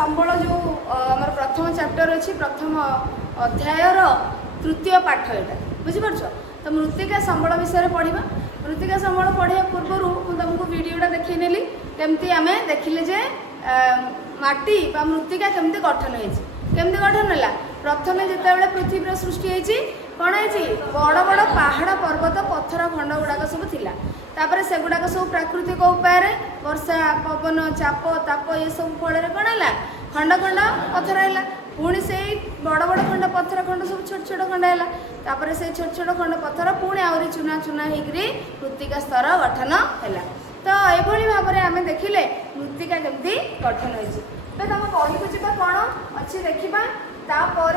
संबल जो आम प्रथम चैप्टर अच्छी प्रथम अध्यायर तृतीय पाठ यहाँ बुझीपार। तो मृत्तिका संबल विषय पढ़ा। मृत्तिका संबल पढ़ा पूर्व तुमको वीडियोटा देखी नेली केमती आम देखिले जे माटी बा मृत्तिका केमती गठन होती केमती गठन है। प्रथम जिते पृथ्वी सृष्टि होती कौन है बड़ बड़ पहाड़ पर्वत पत्थर खंड गुड़ाक सब थिला। तापर से गुड़ाक सब प्राकृतिक उपाय वर्षा पवन चाप ताप ये सब फल कौन है खंड खंड पत्थर है। पुणी से बड़ बड़ खंड पत्थर खंड सब छोट छोट खंड है। तापर से छोट छोट खंड पत्थर पुणी आहरी चुना चुना होकर मृत्तिका स्तर गठन है। तो ये भाव में आम देखिले मृत्तिका केमती गठन होती। तुम बही को जी कौन अच्छी देखा तापर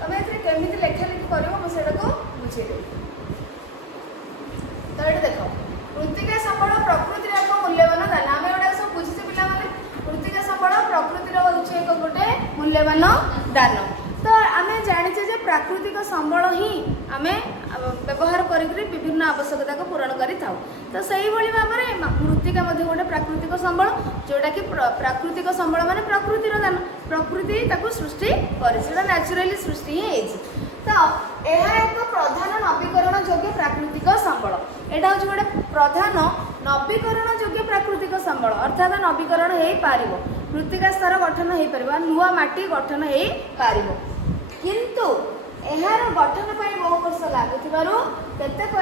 तुम केमी लेखा लिखि कर मुझे बुझेदेवी। तो ये देख मृत्तिका संबल प्रकृति एक मूल्यवान दान आम एटा सब बुझे पिला मृत्तिका संबल प्रकृतिर हूँ एक गोटे मूल्यवान दान। तो आम जाचे जे प्राकृतिक संबल ही आम व्यवहार कर विभिन्न आवश्यकता को पूरण कर। तो सही भाव में मृत्तिका गोटे प्राकृतिक संबल जोटा कि प्राकृतिक संबल माने प्रकृतिर दान प्रकृति ताको सृष्टि करे न्याचुराली सृष्टि ही। तो यह एक प्रधान नवीकरण योग्य प्राकृतिक संबल। यहाँ हूँ गोटे प्रधान नवीकरण योग्य प्राकृतिक संबल अर्थात नवीकरण हो पार मृत्तिका स्तर गठन हो पार नुआ माटी गठन हो पार किंतु यार गठन पर बहु वर्ष लगुवर केतेक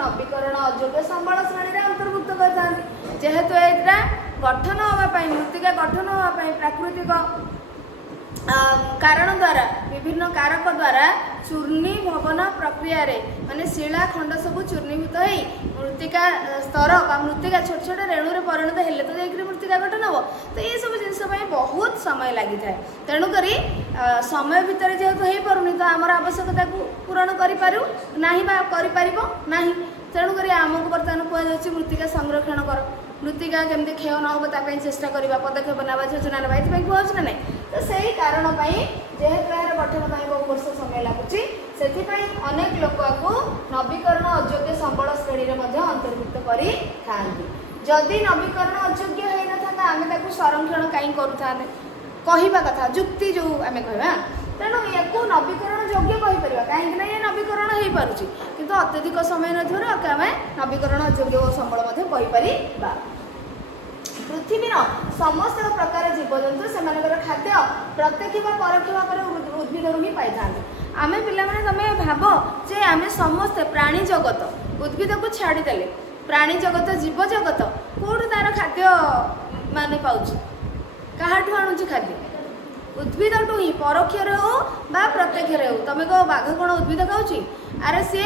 नवीकरण अयोग्य संबल श्रेणी में अंतर्भुक्त करते जेहेतु यहाँ गठन होगापी मृत्तिका गठन होगापी प्राकृतिक कारण द्वारा विभिन्न कारक द्वारा चूर्णी भवन प्रक्रिया माने शिला खंड सब चूर्णीभूत हो मृत्तिका स्तर मृत्तिका छोट छोट रेणु परिणत हेले तो जाकर मृत्तिका गठन हम। तो ये सब जिन बहुत समय लगी था तेणुक समय भितर जेहेतु हो पारुनी तो आमर आवश्यकता को पूरण कर तेणुक आमको बर्तमान कहुच्छे मृत्तिका संरक्षण कर मृत्तिका केमती क्षय न हो ताकि चेष्टा करवा पदक्षेप ना योजना ना ये कहूँ ना ना। तो सही कारण जेहेतु यार गठन बहुत वर्ष समय लगुच से अनेक लोक नवीकरण अयोग्य संबल श्रेणी में अंतर्भुक्त करदी नवीकरण अयोग्य होता आम संरक्षण कहीं करूँ कहवा कथा जुक्ति जो आम कह तेणु या नवीकरण योग्य कहीपर कहीं ये नवीकरण हो पार्टी किंतु अत्यधिक समय आम नवीकरण अयोग्य संबल कहीपर। पृथ्वीर समस्त प्रकार जीवजंतु से खाद्य प्रत्यक्ष परोक्ष भाव उद्भिद ही पाई था। आम पे तुम भाव जे आम समस्ते प्राणी जगत उद्भिद को छाड़देले प्राणी जगत जीव जगत कौटू तार खाद्य मान पाँच क्या आणुची खाद्य उद्भिद टू ही परोक्ष हो बा प्रत्यक्ष हो। तुम कह बाघ कौन उद्भिद खाऊँ अरे सी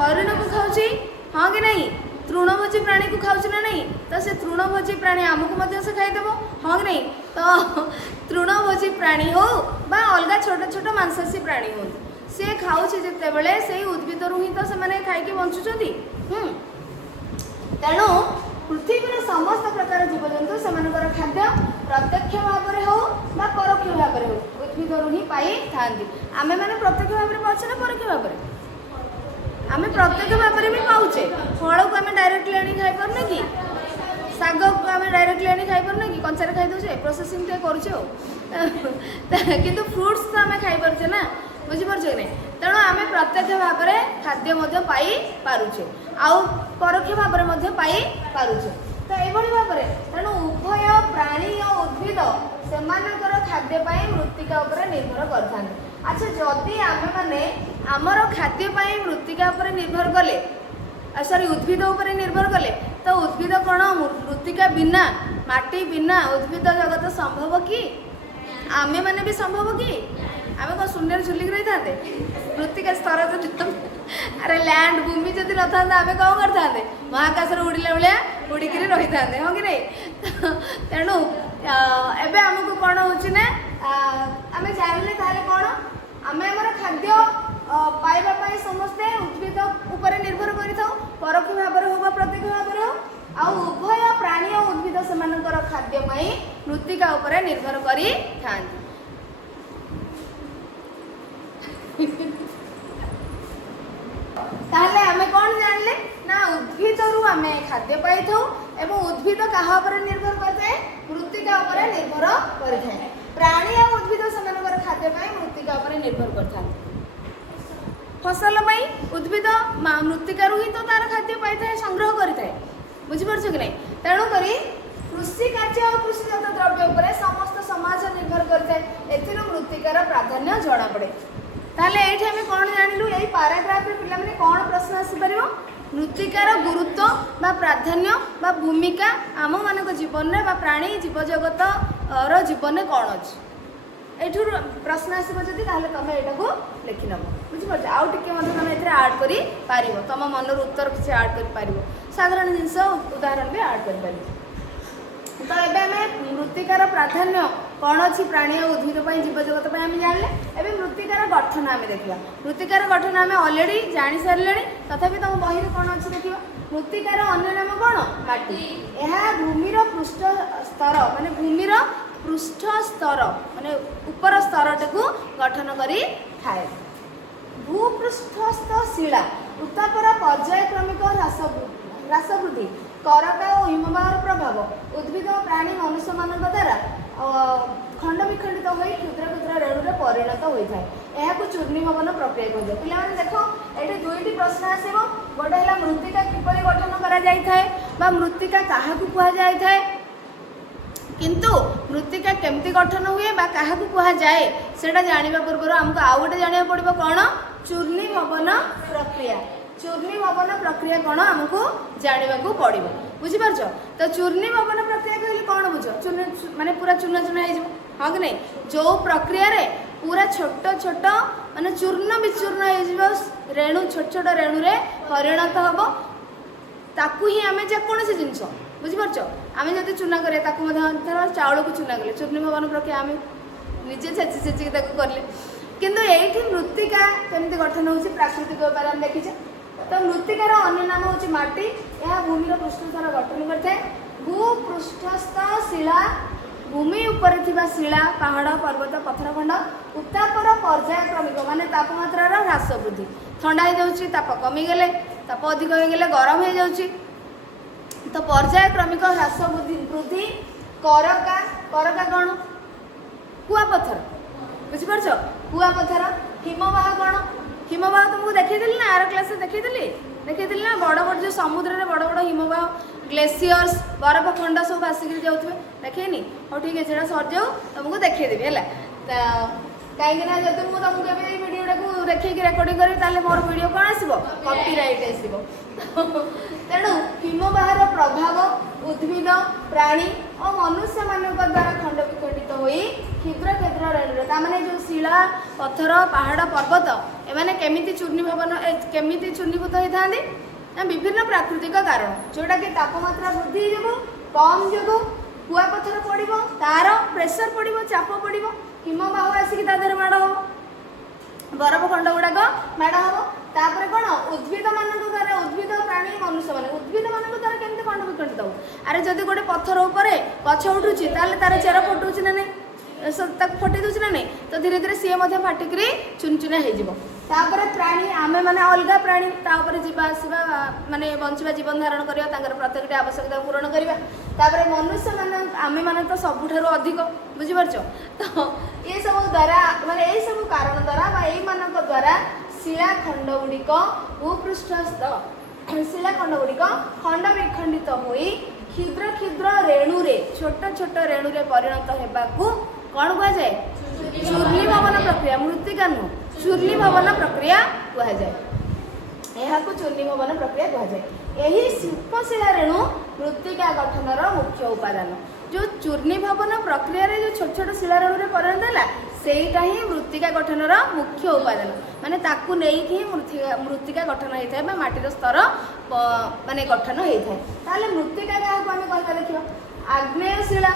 हरिण को खाऊँ हाँ कि नहीं तृणभोजी प्राणी को खाऊँ ना नहीं तो से तृणभोजी प्राणी आमको से खाईदेव हाँ कि नहीं। तो तृणभोजी प्राणी हो बा अलग छोट छोट मांसाशी प्राणी हो सी खाऊँ जिते से उद्भिद ही तो से खाई बंचुंट। तेणु पृथ्वीर समस्त प्रकार जीवजंतु से खाद्य प्रत्यक्ष भाव में हो बा परोक्ष भाव में हो उद्भिद ही पाई था। आम मैंने प्रत्यक्ष भाव में पाचे ना परोक्ष भाव में आम प्रत्यक्ष भाव में भी पाचे फल को आम डायरेक्टली आनी खाई पारना कि शाग को आम डायरेक्टली आनी खाई पारना कि कंचारे खाई दे प्रोसेसिंग करुचे किंतु फ्रुट्स तो आम खाई पारे ना बुझीपार कि नहीं। तेणु आम प्रत्यक्ष भाव में खाद्य पाई पारुचे आउ परोक्ष भाव में पाई पारुचे। तो यह भाव में तेणु उभय प्राणी और उद्भिद से खाद्य मृत्तिका निर्भर करते। अच्छा जदि आम मैंने आमर खाद्य मृत्तिका निर्भर कले सॉरी उद्भिद उपर निर्भर कले तो उद्भिद कौन मृत्तिका बिना माटी बिना उद्भिद जगत संभव कि आमे मैंने भी संभव कि आम कौन शून्य झुलिक रही था मृत्तिका स्तर अरे लैंड भूमि जदि न था आम कौन करते महाकाश उड़िला भाया उड़िकी रही था हाँ कि नहीं। तेणु एवं आमको कौन हो आम जानले कौन आम आम खाद्य पाइबापी समस्ते उद्भिद उपर निर्भर कर परोक्ष भाव में हो प्रत्यक्ष भाव में हो आ उभय प्राणी और उद्भिद से खाद्य मृत्तिका उपर निर्भर करी थांती। ताहले आमे कौन जानले ना उद्भिदरू आमे खाद्य पाई थाउ एवं उद्भिद कहा पर निर्भर करते मृत्तिका पर निर्भर करते प्राणी और उद्भिद सेमानकर खाद्य पाई मृत्तिका पर निर्भर करता फसल पाई उद्भिद मृत्तिका ही तो तार खाद्य पाई था संग्रह करता बुझीपार कि नहीं तेणुक कृषि कार्य और कृषिजात द्रव्य पर समस्त समाज निर्भर करता है एथिरो मृत्तिकार प्राधान्य जଣା पड़े ताले एठी हमें कोन जानिलु एई पैराग्राफ रे पिला माने कोन प्रश्न आसी परिबो मृत्तिकार गुरुत्व बा प्राधान्य बा भूमिका आम मानक जीवन रे बा प्राणी जीव जगत रो जीवन रे कोन अछि एठु प्रश्न आसीबो जदि ताले तमे एटा को लिखि नबो बुझि परछ आउ टिके मतलब तमे एथरे ऐड करी पारिबो तम मन रो उत्तर किछ ऐड करि पारिबो साधारण जिंस उदाहरण भी ऐड करि पारिबो तो एबे हमें मृत्तिकार प्राधान्य कौन अच्छी प्राणी और उद्भिद पर जीव जगत पर आम जानले एवं मृत्तिकार गठन आम देखा मृत्तिकार गठन आम अलरेडी जानी सारे तथापि तुम बही कौन अच्छी देखा मृत्तिकार अन्य नाम कौन माटी यह भूमिर पृष्ठ स्तर माने भूमिर पृष्ठ स्तर माने ऊपर स्तरटा को गठन करी थाए भूपृष्ठस्थ शिला उत्तापर पर्यायक्रमिक ह्रास वृद्धि करका और हिमबाहर प्रभाव उद्भिद और प्राणी मनुष्य मान द्वारा खंड विखंडित हो क्षुद्र क्षुद्र रेणुरे परिणत होता है यह चूर्णीभवन प्रक्रिया कहुए पे देख ये दुईटी प्रश्न आसो गोटे है मृत्तिका किपरि गठन करा मृत्तिका क्या कहुए किंतु मृत्तिका केमती गठन हुए बा क्या कहुए से जाना पूर्व आमको आउ गोटे जाना पड़ो कौन चूर्णीभवन प्रक्रिया चूर्णीभवन प्रक्रिया कौन आमको जाना पड़ो बुझीपार तो चूर्णीभवन प्रक्रिया कहले कौन बुझ चूर्ण माने पूरा चूर्ण चूर्ण हो हाँ कि नहीं जो प्रक्रिया रे पूरा छोट छोट माने चूर्ण विचूर्ण हो रेणु छोट छोट रेणु रे परिणत हम ताकू ही आम जेकोसी जिनस बुझीपार आम जब चूना करें चाउल को चूना कले चूर्णीभवन प्रक्रिया आम निजे छेची छेचिक कले किंतु ये मृत्तिका केमती गठन हो प्राकृतिक उपादान देखीचे तो मृत्तिकार अन्य नाम हूँ माटी यह भूमिर पृष्ठस्तर गठन करते भूपृष्ठस्थ शिला भूमि उपर थिबा शिला पहाड़ पर्वत पत्थर खंड उत्तापर पर्यायक्रमिक माने तापमात्रार ह्रास वृद्धि ठंडा हो जाउची ताप कमीगले ताप अधिक हो गले गरम हो जाउची तो पर्यायक्रमिक ह्रास वृद्धि करका करका कौन कुआपत्थर बुझीपार कुआपत्थर हिमवाह कौन हिमवाह तुमको देखी ना आर क्लास देखी ना बड़ बड़ जो समुद्र में बड़ बड़ हिमवाह ग्लेसियर्स बरफ खंड सब आसिक जाऊे देखेनी हाँ ठीक है सर जाऊ तुमको देखदेवी है कहीं जब मुझे तुमको भिडियोटा को देखिए रेकर्डिंग करी मोर वीडियो कौन आसो कॉपीराइट आसो तेणु हिमवाहर प्रभाव उद्भिद प्राणी और मनुष्य मान द्वारा खंड विखंडित हो क्षुद्र क्षुद्र रेणुरे मैंने जो शिला पत्थर पहाड़ पर्वत एमाने केमिति चूर्णीभवन केमिति चूर्णीभूत होता है विभिन्न प्राकृतिक कारण जोटा कि तापमात्रा वृद्धि जो कम जो कुआपत्थर पड़ो तार प्रेसर पड़ो चाप पड़ो हिमबाह आसिक माड़ हम बरफ खंड गुड़ाक माड़ हम तापर कौन उद्भिद मान द्वारा उद्भिद प्राणी मनुष्य मान उद्भिद मान द्वारा केमती खंड विखंडित हो अरे जदि गोटे पत्थर उपर गछ उठुची तार चेर फटुची ना नहीं फटे दूसरी ना नहीं तो धीरे धीरे सी फाटिक चुनचुना हो प्राणी आमे माने अलग प्राणी तापर जीवासवा माने बंचवा जीवन धारण करवा प्रत्येक आवश्यकता पूरण करवा मनुष्य मान आमे माने तो सबुठारु अधिक बुझीपार तो ये सब द्वारा माने ये सब कारण द्वारा मान द्वारा शिलाखंड गुड़िक भूपृष्ठस्थ शिलाखंड गुड़िक खंड विखंडित हो क्षुद्र क्षुद्र रेणुरे छोट छोट रेणुरे परिणत होगा कौन कहुए चूर्णीभवन प्रक्रिया मृत्तिका नुह चूर्णीभवन प्रक्रिया कहुए यह चूर्णीभवन प्रक्रिया कहुए यही शिल्पशिला रेणु मृत्तिका गठनर मुख्य उपादान जो चूर्णीभवन प्रक्रिया जो छोट छोट शिला रेणु परिणत है सेटा ही मृत्तिका गठनर मुख्य उपादान माने ताकू नहीं मृत्तिका गठन होता है माटीर स्तर माने गठन होता है ताले मृत्तिका क्या आम कह देखा आग्नेय शिला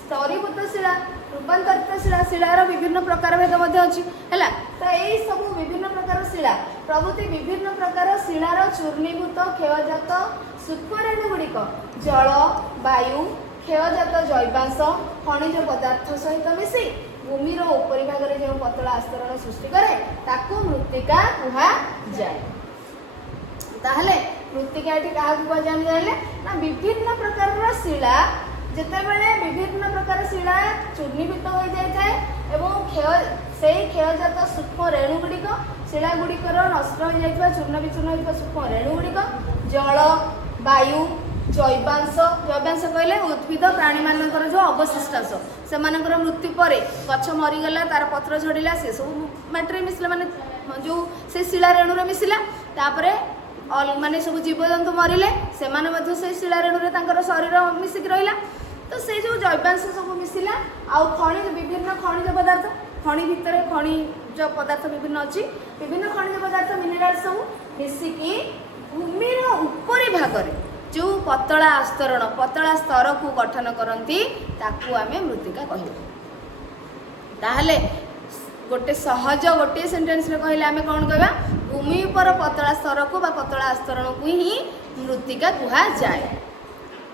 स्तरीभूत शिला रूपांतरित शिला शिलार विभिन्न प्रकार भेद अच्छी है तो यही सब विभिन्न प्रकार शिला प्रभृति विभिन्न प्रकार शिलार चूर्णीभूत क्षयजात सूक्ष्मरेणु गुड़िक जल वायु क्षयजात जैवांश खनिज पदार्थ सहित मिसी भूमिर उपरी भाग में जो पतला आस्तरण सृष्टि करे ताकू मृत्तिका कहुए ताहले मृत्तिका एठी काहाकु कुहाଯାଏ ଆମେ ଜାଣିଲେ ना विभिन्न प्रकार शिला ଯେତେବେଳେ ବିଭିନ୍ନ ପ୍ରକାର ଶିଳା ଚୂର୍ଣ୍ଣିଭୂତ ହୋଇଯାଇଥାଏ ଏବଂ ସେଇ କ୍ଷୟଜାତ ସୂକ୍ଷ୍ମ ରେଣୁ ଗୁଡ଼ିକ ଶିଳା ଗୁଡ଼ିକର ନଷ୍ଟ ହୋଇଯାଇଥିବା ଚୂର୍ଣ୍ଣ ବିଚୂର୍ଣ୍ଣ ହୋଇଥିବା ସୂକ୍ଷ୍ମ ରେଣୁ ଗୁଡ଼ିକ ଜଳ ବାୟୁ ଜୈବାଂଶ କହିଲେ ଉଦ୍ଭିଦ ପ୍ରାଣୀମାନଙ୍କର ଯେଉଁ ଅବଶିଷ୍ଟାଂଶ ସେମାନଙ୍କର ମୃତ୍ୟୁ ପରେ ଗଛ ମରିଗଲା ତାର ପତ୍ର ଝଡ଼ିଲା ସେସବୁ ମାଟିରେ ମିଶିଲା ମାନେ ଯେଉଁ ସେ ଶିଳା ରେଣୁରେ ମିଶିଲା ତାପରେ ମାନେ ସବୁ ଜୀବଜନ୍ତୁ ମରିଲେ ସେମାନେ ମଧ୍ୟ ସେଇ ଶିଳା ରେଣୁରେ ତାଙ୍କର ଶରୀର ମିଶିକି ରହିଲା तो से जो जैवांश सब मिसिला आउ खनिज विभिन्न खनिज पदार्थ खनि भितर खनिज पदार्थ विभिन्न अच्छी विभिन्न खनिज पदार्थ मिनराल सब मिसिकी भूमिर उपरी भाग जो पतला आस्तरण पतला स्तर को गठन करती ताकू आमे मृत्तिका कहले ताहले गोटे सहज गोटे सेंटेंस रे कहले आमे कोन कहबा भूमि पर पतला स्तर को बा पतला आस्तरण को ही मृत्तिका कुहा जाए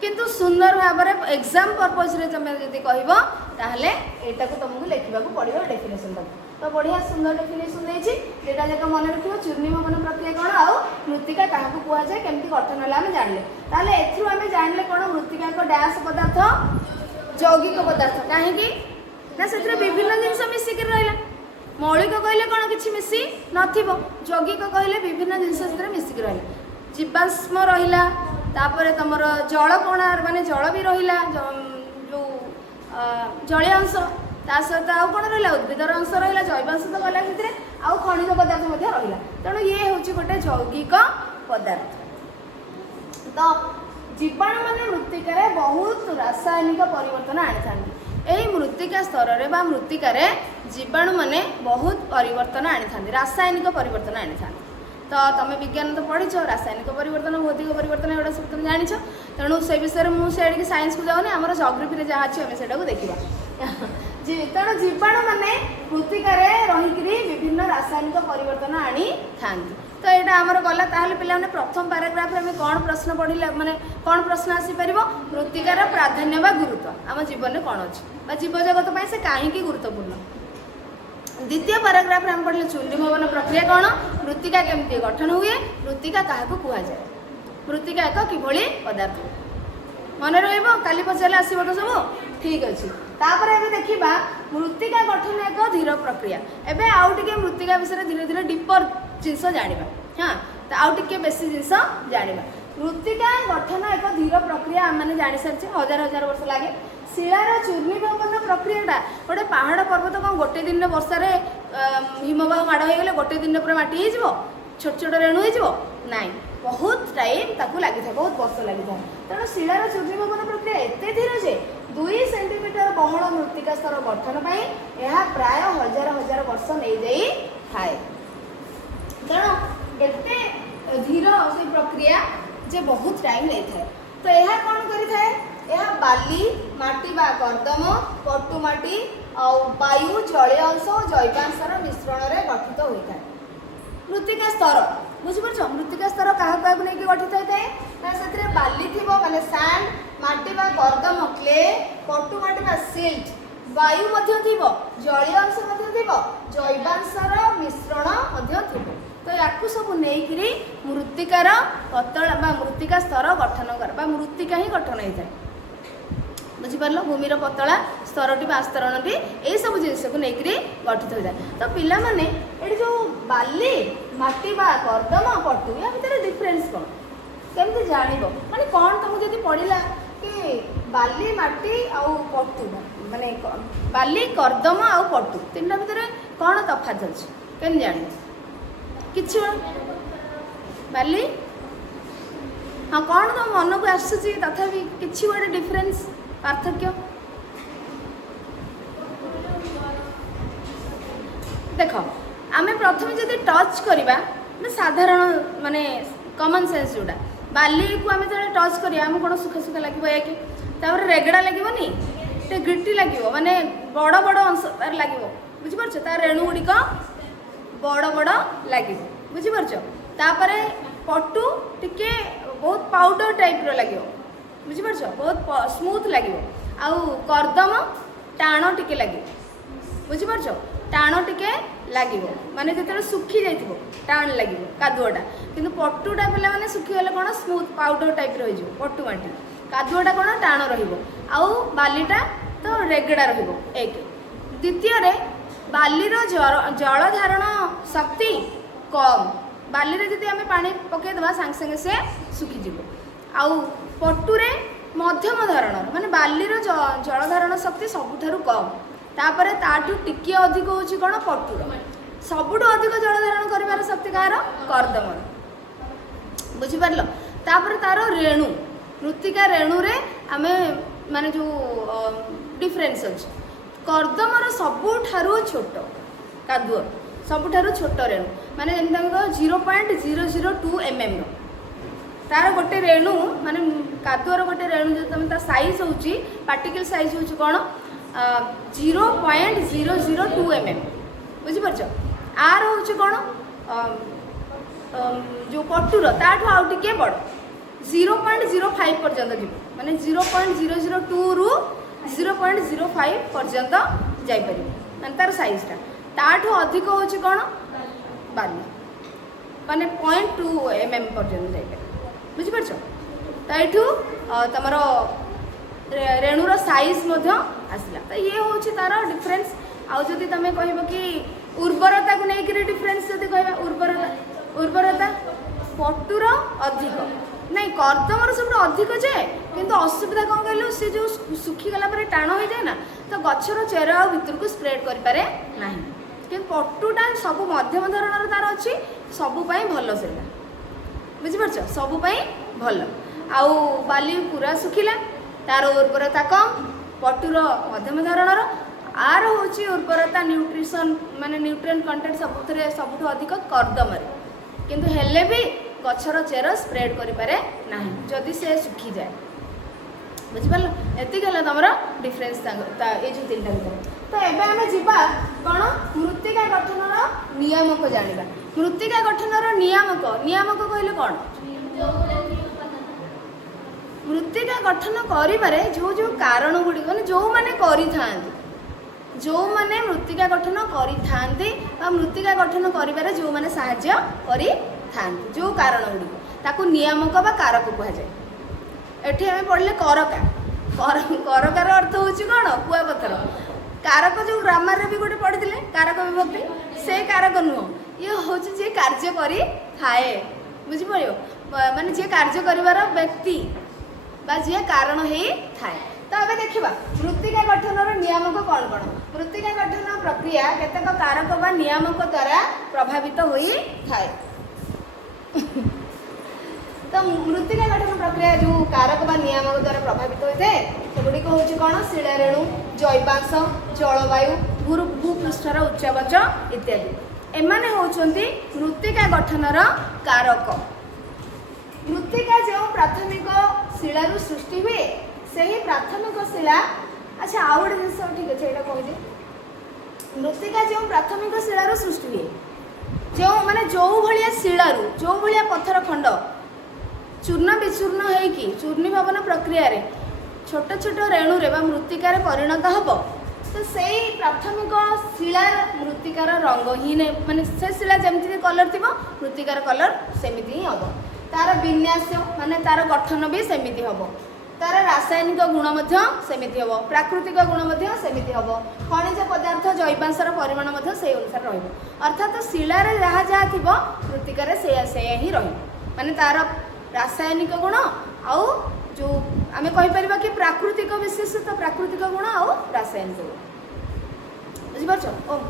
किंतु सुंदर भाव में एग्जाम पर्पज रे तुम जब कह ताहले एटा को तुमको लिखा पड़ो डेफिनेशन तो बढ़िया सुंदर डेफिनेशन देछि जेटा जाक मन रखियो चूर्णीभवन प्रक्रिया कौन आउ मृत्तिका क्या कहुए केमती गठन है आम जानले ताहले एथु आम जानले कौन मृत्तिका एक डैश पदार्थ यौगिक पदार्थ कहीं ना से विभिन्न जिनस मिसिक रहा मौलिक कहले कौन किसी मिसी नथिबो यौगिक कहले विभिन्न जिनस मिसिक रहा जीवाश्म रहा तापर तुम जल कणार माने जल भी रहा जो जलीय अंश ता सहित आउ कौन रहा उद्भिदर अंश रहा जैवांश तो गला भितर आउ खनिज पदार्थ रहा तेणु ये हूँ गोटे यौगिक पदार्थ तो जीवाणु मैंने मृत्तिकार बहुत रासायनिक परिवर्तन आनी था यही मृत्तिका स्तर में बा मृत्तिकार जीवाणु मैंने बहुत परिवर्तन आनी था रासायनिक परिवर्तन आनी था तो तुम विज्ञान तो पढ़ीच रासायनिक परिवर्तन भौतिक परिवर्तन एगुड़ा सब तुम जाच तेणु से विषय में मुझे साइंस को जाऊनी आम जग्राफी जहाँ अच्छी आम से देखा तेणु जीवाणु मैंने मृत्तिकार रहीकि विभिन्न रासायनिक परिवर्तन आनी था तो यहाँ आमर गला ताहले पिलाने प्रथम पैराग्राफ में कौन प्रश्न पढ़िले माने कौन प्रश्न आसीपर मृत्तिकार प्राधान्य बा गुरुत्व आम जीवन में कौन अच्छी जीवजगत से कहीं गुरुत्वपूर्ण द्वितीय पैराग्राफ में पढ़ले चूर्णीभवन प्रक्रिया कौन मृत्तिका केमती गठन हुए मृत्तिका क्या कहुए मृत्तिका एक किभली पदार्थ मन रही पचारे आसो तो सब ठीक अच्छे तापर एबे देखिबा मृत्तिका गठन एक धीर प्रक्रिया एबे आउ टिके मृत्तिका विषय धीरे धीरे डीपर जिनस जानिबा हाँ तो आउ टिके बेसी जिनस जानिबा मृत्तिका गठन एक धीर प्रक्रिया आम मैंने जानी सारी हजार हजार वर्ष लगे शिलार चूर्णीभवन प्रक्रियाटा गोटे पहाड़ पर्वत कौन गोटे दिन वर्षार हिमबाह माड़ हो गले गोटे दिन पूरा माटी हो छोट छोट रेणु हो नाई बहुत टाइम ताकू लगी था बहुत वर्ष लगी था तेणु शिलार चूर्णीभवन प्रक्रिया एत धीरे जे 2 सेंटीमीटर बहल मृत्तिका स्तर गठन पाई यह प्राय हजार हजार वर्ष नहीं जाई थाए तेणु एते धीर से प्रक्रिया जे बहुत टाइम नहीं था तो यह कौन करी थाए यह बाली माटी बा कर्दम पटु माटी और वायु जलीय अंश और जैवांशर मिश्रण में गठित होता है मृत्तिका स्तर बुझीपार मृत्तिका स्तर क्या नहीं गठित होता है से बाली थी माने सैंड माटी बा कर्दम क्ले पटु माटी बा सिल्ट वायु थी जलीय अंश थी जैवांशर मिश्रण थी तो या सब नहीं मृत्तिकार पतला मृत्तिका स्तर गठन कर मृत्तिका ही गठन होता है बुझीपार भूमिर पतला स्तरटी आस्तरणटी यही सब जिनस को लेकर गठित होता है तो पिला माने ये जो बाली माटी बा कर्दम पटु या भितर डिफरेन्स कौन केमती जान माने कौन तुमको जब पढ़ला कि बाली माटी आउ पटु माने बाली कर्दम आउ पटु तीन भितर कौन तफात अच्छे केम जान किसी बाली हाँ कौन तुम मन को आसूसी तथापि किसी गोटे डिफरेन्स पार्थक्य देख आम प्रथम जब टच करवा साधारण माने कॉमन सेंस जोड़ा बाली को आम जो टच करा आम कौन सुखा सुखा लगे या रेगड़ा लगे टे गिटी लगे माने बड़ बड़ अंश तार लगे बुझीपार तार रेणु गुड़िक बड़ बड़ लगे बुझीपार तापर पटु टिके बहुत पाउडर टाइप लगे बुझीपार बहुत स्मूथ लगे आउ कर्दम टाण टिके लगे बुझीपार टाण टिके लगे माने जो सुखी जाइए टाण लगे कादुआटा कि पटुटा पे मैंने सुखीगले कौन स्मूथ पाउडर टाइप रही पटु माटी कादुआटा कौन टाण रहा बालीटा तो रेगड़ा एक द्वितीय बालीर जल धारण शक्ति कम बाली रे जदि आमे पानी पकेदेबा सांगे सांगे से सुखीजी आउ पटुरे मध्यम धरणर माने बालीर जल धारण शक्ति सबुठारु कम तापरे ताठू टिके अधिक होची कोन पटुर सबुठू अधिक जल धारण करिवार शक्ति कार कर्दमर बुझी पारलो तापरे तारो रेणु मृत्तिका रेणु रे आमे माने जो डिफरेंस अछि कर्दमर सबुठारु छोट कादुअ सबुठारु छोट रेणु माने जेमि 0.002 mm तार गोटे रेणु माने कादुअर गोटे रेणु जो तुम साइज होची पार्टिकल साइज होची कोन 0.002 mm बुझी परछ आर होची कोन जो पटुर ताठू आउ टिके बड़ 0.05 पर्यंत जीव माने 0.002 रु 0.05 पर्यंत जाई परिबो माने तार साइजटा ताठू अधिक होची कोन बाली माने 0.2 mm पर्यंत जाई परिबो बुझी परछ ताइठू तमरो रेणुर साइज मध्य आसला तो ये होची तार डिफरेंस आउ जदि तमे कहबो कि उर्वरता को लेकर डिफरेंस जदि कहबा उर्वरता पटुर अधिक नहीं कर्दमर सब अधिक जाए किंतु असुविधा कौन कहलु से जो सुखी गला पर टाण हो जाए ना तो गछर चेर आ भितर को स्प्रेड करि पारे नाही कि पटुटा सब मध्यम धरणर तार अछि सब पई भलो सेला बुझि परछ सब पई भलो आउ बाली पूरा सुखिला तार उर्वरता कम पटुर मध्यम धरणर आर होची उर्वरता न्यूट्रिशन माने न्यूट्रिएंट कंटेंट सबुठ अधिक कर्दमरे किंतु हेले भी गछर चेर स्प्रेड करि पारे नाही जदि से सुखी जाए बुझि पारलो एति गला तमरा डिफरेंस ए जो तीनटा भीतर तो एबे हमें जीवा कोन मृत्तिका गठनर नियामक जानिबा मृत्तिका गठनर नियामक कहले कोन मृत्तिका गठन करिबारे जो जो कारण गुडी माने जो माने करि थांती जो माने मृत्तिका गठन करि थांती बा मृत्तिका गठन करिबारे जो माने सहाय्य करि थांती जो कारण गुडी ताकू नियामक बा कारक कहा जाए एठी हमें पढ़ले करकार अर्थ होची कोन कुआ पत्थर कारक जो ग्रामर रे भी गोटे पढ़िथिले कारक विभक्ति से कारक नुह ये होची जे कार्य करि थाए बुझि पड़ियो माने जे कार्य करिवार व्यक्ति बा जे कारण हे थाए तो अब देखिबा मृत्तिका गठनर नियामक कौन कौन मृत्तिका गठन प्रक्रिया केतेक कारक बा नियामक द्वारा प्रभावित होई थाए तो मृत्तिका गठन प्रक्रिया जो कारक बा नियामक द्वारा प्रभावित होते सेगुड़ी होची कौन शिला रेणु जैवांश जलवायु भूपृष्ठर उच्चावच इत्यादि एमाने होचंती मृत्तिका गठनर कारक मृत्तिका जो प्राथमिक शिलारू सृष्टि हुए से ही प्राथमिक शिला अच्छा आउ गोटे जिन ठीक अच्छे यहाँ कहदे मृत्तिका जो प्राथमिक शिलारू सृष्टि हुए जो माने जो भाया शिलारू जो भाया पत्थर खंड चूर्ण विचूर्ण होगी चूर्णीभवन प्रक्रिया रे छोट छोट रेणु रे मृत्तिकार परिणत हम तो से प्राथमिक शिलार मृत्तिकार रंग ही माने से शिला जमी कलर थी मृत्तिकार कलर सेमती ही हम तार विन्यास माने तार गठन भी सेमिति हम तार रासायनिक गुण सेमिति हम प्राकृतिक गुण सेमिति हम खनिज पदार्थ जैवांशर परिमाण से अनुसार रहिबो अर्थात शिलार जहाँ जहाँ थी मृत्तिकार से ही रही माने तार रासायनिक गुण आउ जो आमे कहि परिबा कि प्राकृतिक विशेषता प्राकृतिक गुण आउ रासायनिक गुण बुझि परछ ओ